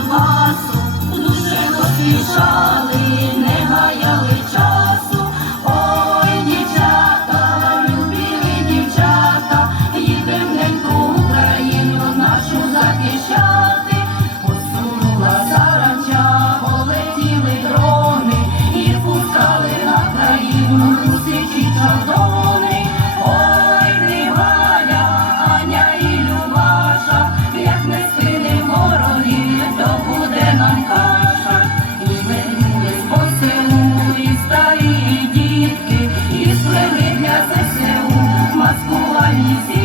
paso easy.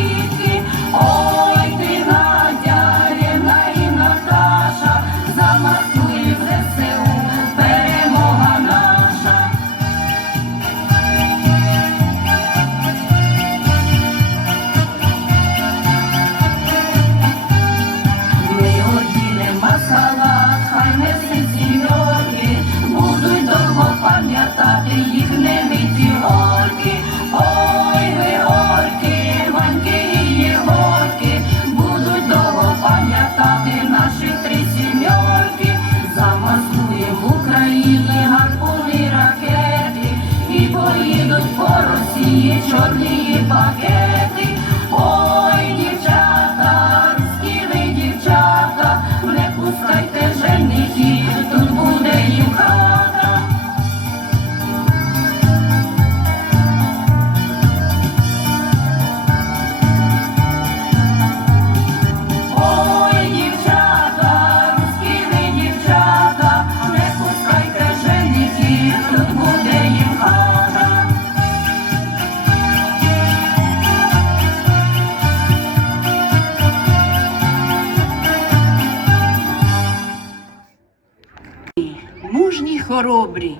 хоробрі,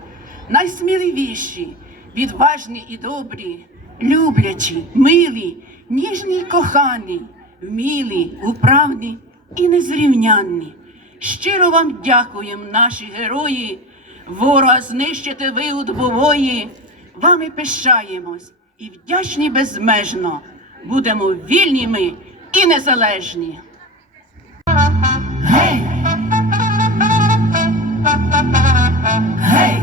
найсміливіші, відважні і добрі, люблячі, милі, ніжні й кохані, вмілі, управні і незрівнянні. Щиро вам дякуємо, наші герої, ворога знищити ви у Двобої. Вами пишаємось і вдячні безмежно. Будемо вільні і незалежні. Гей! Рано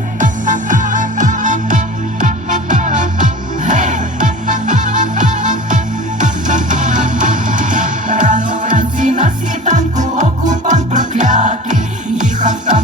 вранці на світанку окупант проклятий їхав.